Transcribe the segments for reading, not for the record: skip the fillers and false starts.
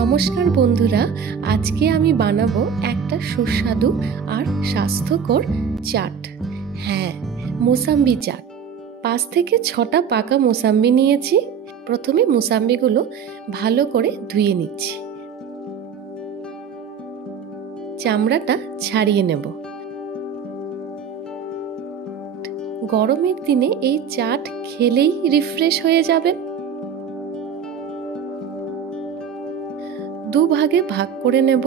নমস্কার বন্ধুরা, আজকে আমি বানাবো একটা সুস্বাদু আর স্বাস্থ্যকর চাট। হ্যাঁ, মোসাম্বি চাট। 5 থেকে 6টা পাকা মোসাম্বি নিয়েছি। প্রথমে মোসাম্বিগুলো ভালো করে ধুয়ে নিচ্ছি, চামড়াটা ছাড়িয়ে নেব। গরমের দিনে এই চাট খেলেই রিফ্রেশ হয়ে যাবেন। 2 ভাগে ভাগ করে নেব।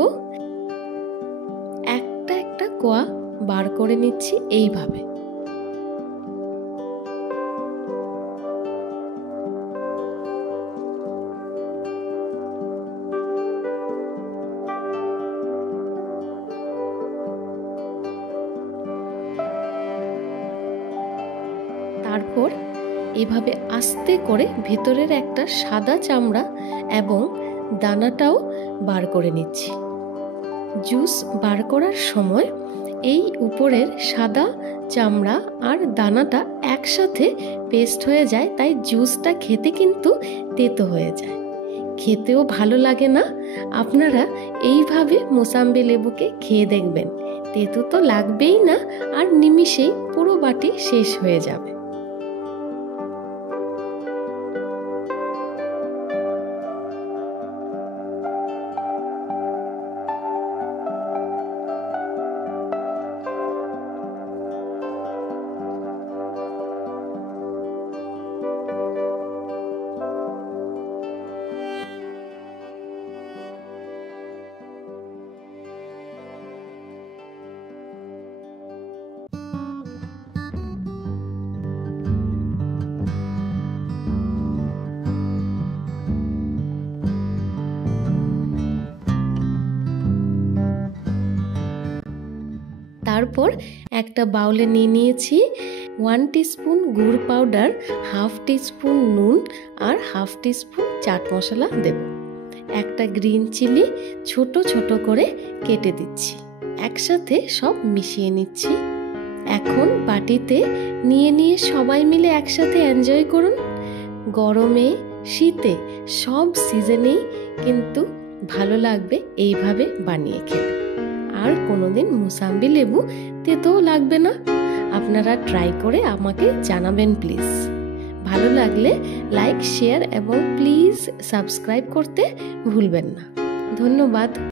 একটা একটা কোয়া বার করে নিচ্ছি এইভাবে। তারপর এভাবে আস্তে করে ভেতরের একটা সাদা চামড়া এবং দানাটাও বার করে নিচ্ছি। জুস বার করার সময় এই উপরের সাদা চামড়া আর দানাটা একসাথে পেস্ট হয়ে যায়, তাই জুসটা খেতে কিন্তু তেতো হয়ে যায়, খেতেও ভালো লাগে না। আপনারা এইভাবে মোসাম্বি লেবুকে খেয়ে দেখবেন, তেতো তো লাগবেই না আর নিমিষেই পুরো বাটি শেষ হয়ে যাবে। তারপর একটা বাউলে নিয়ে নিয়েছি 1 টিস্পুন গুড় পাউডার, 1/2 টিস্পুন নুন আর 1/2 টিস্পুন চাট মশলা দেব। একটা গ্রিন চিলি ছোট ছোট করে কেটে দিচ্ছি। একসাথে সব মিশিয়ে নিচ্ছি। এখন বাটিতে নিয়ে সবাই মিলে একসাথে এনজয় করুন। গরমে শীতে সব সিজনেই কিন্তু ভালো লাগবে এইভাবে বানিয়ে খেলে। আর কোনোদিন মোসাম্বি লেবু তেতোও লাগবে না। আপনারা ট্রাই করে আমাকে জানাবেন প্লিজ। ভালো লাগলে লাইক, শেয়ার এবং প্লিজ সাবস্ক্রাইব করতে ভুলবেন না। ধন্যবাদ।